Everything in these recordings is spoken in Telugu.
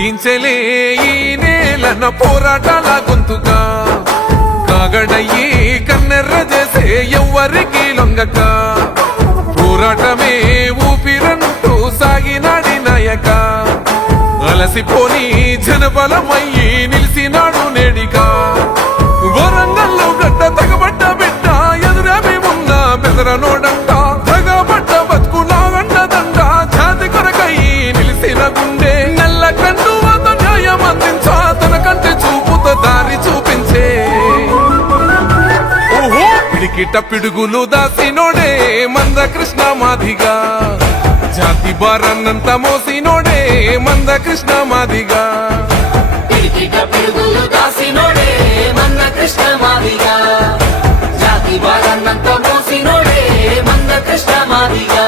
ఉదయించలే ఈ నేలన పోరాటాల గొంతుగా కాగడయ్యి కన్నెర్ర చేసే ఎవ్వరికి లొంగక పోరాటమే ఊపిరంటూ సాగినాడి నాయక అలసిపోని జనబలమయ్యి నిలిసినాడు నేడిగా వరంగల్లో గడ్డ తగబడ్డ బిడ్డ ఎదురవి ఉన్న బెదరనోడంట తగబడ్డ బతుకులాగండదంట జాతి కొరకయ్యి నిలిసిన గుండె నల్ల కండు వద్ద న్యాయం అందించా తన కంటి చూపుతో దారి చూపించే ఓహో పిడికిట పిడుగులు దాసినోడే మంద కృష్ణ మాదిగా జాతి భారన్నంత మోసినోడే మంద కృష్ణ మాదిగా పిడికిట పిడుగులు దాసినోడే మంద కృష్ణ మాదిగా జాతి భారన్నంత మోసినోడే మంద కృష్ణ మాదిగా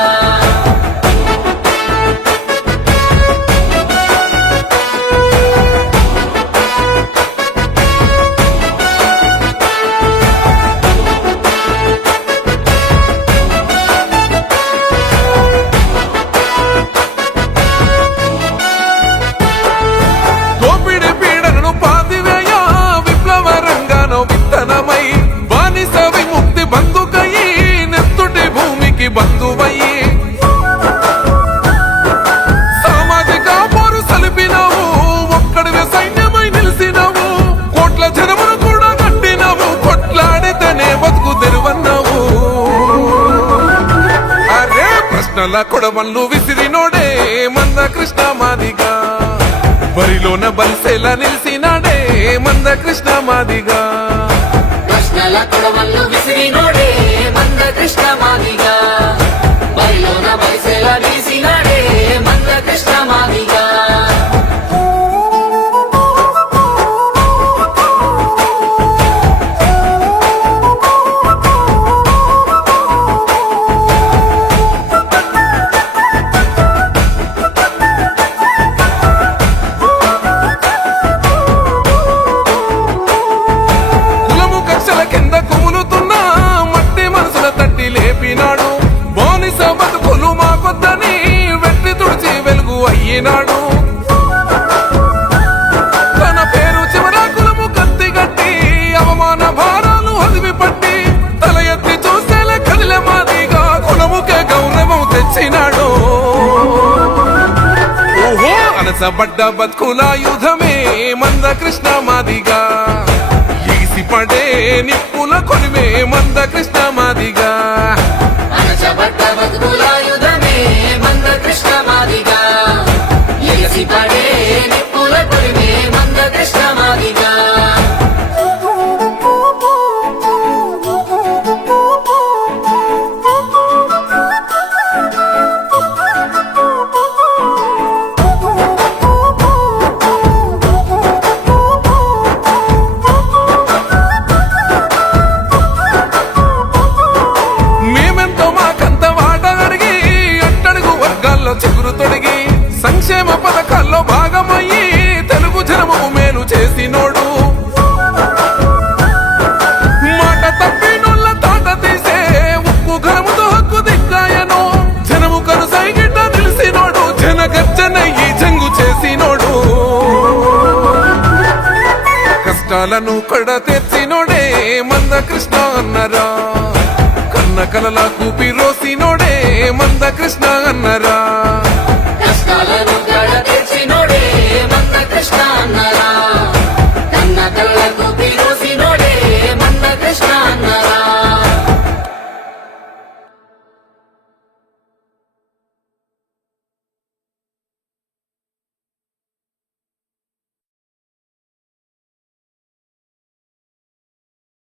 బంధువయ్యి సామాజిక పోరు సలిపినావు ఒక్కడివే సైన్యమై నిలిసినావు కోట్ల జనమును కూడా కట్టినావు కొట్లాడితేనే బతుకు తెరువన్నావు అరే ప్రశ్నల కొడవళ్ళు విసిరినోడే మంద కృష్ణ మాదిగా బరిలోన బలిసేలా నిలిసినాడే మంద కృష్ణ మాదిగా ప్రశ్నల కొడవళ్ళు విసిరినోడే మంద కృష్ణ మాదిగా బరిలోన బలిసేలా నిలిసినాడే మంద కృష్ణ మాదిగా అయ్యినాడు తన పేరు చివరాకులము కత్తి గట్టి అవమాన భారాలు అదివి పట్టి తల ఎత్తి చూసేలా కదిలే మాదిగా కులముకే గౌరవం తెచ్చినాడు ఓహో అనసబడ్డ బతుకుల యుధమే మంద కృష్ణ మాదిగా ఎగిసి పడే నిప్పుల కొలివే మంద కృష్ణ మాదిగా అనసబడ్డ బతుకుల యుధమే మంద కృష్ణ మాదిగా పడే నిప్పుల కొలిమే మంద కృష్ణ మాదిగా మేమెంతో మాకంత వాట అడిగి అట్టడుగు వర్గాల్లో చిగురు తొడిగి సంక్షేమ పథకాల్లో భాగమయ్యి తెలుగు జనము మేలు చేసినోడు మాట తప్పినోళ్ళ తాట తీసే ఉప్పు ఘనముతో హక్కు దిక్కాయను జనము కరుసైగిట్ట నిలిసినోడు జనగర్జనయ్యి జంగు చేసినోడు కష్టాలను కడ తెచ్చినోడే మంద కృష్ణ అన్నరా కన్న కలల కూపి రోసినోడే మంద కృష్ణ అన్నరా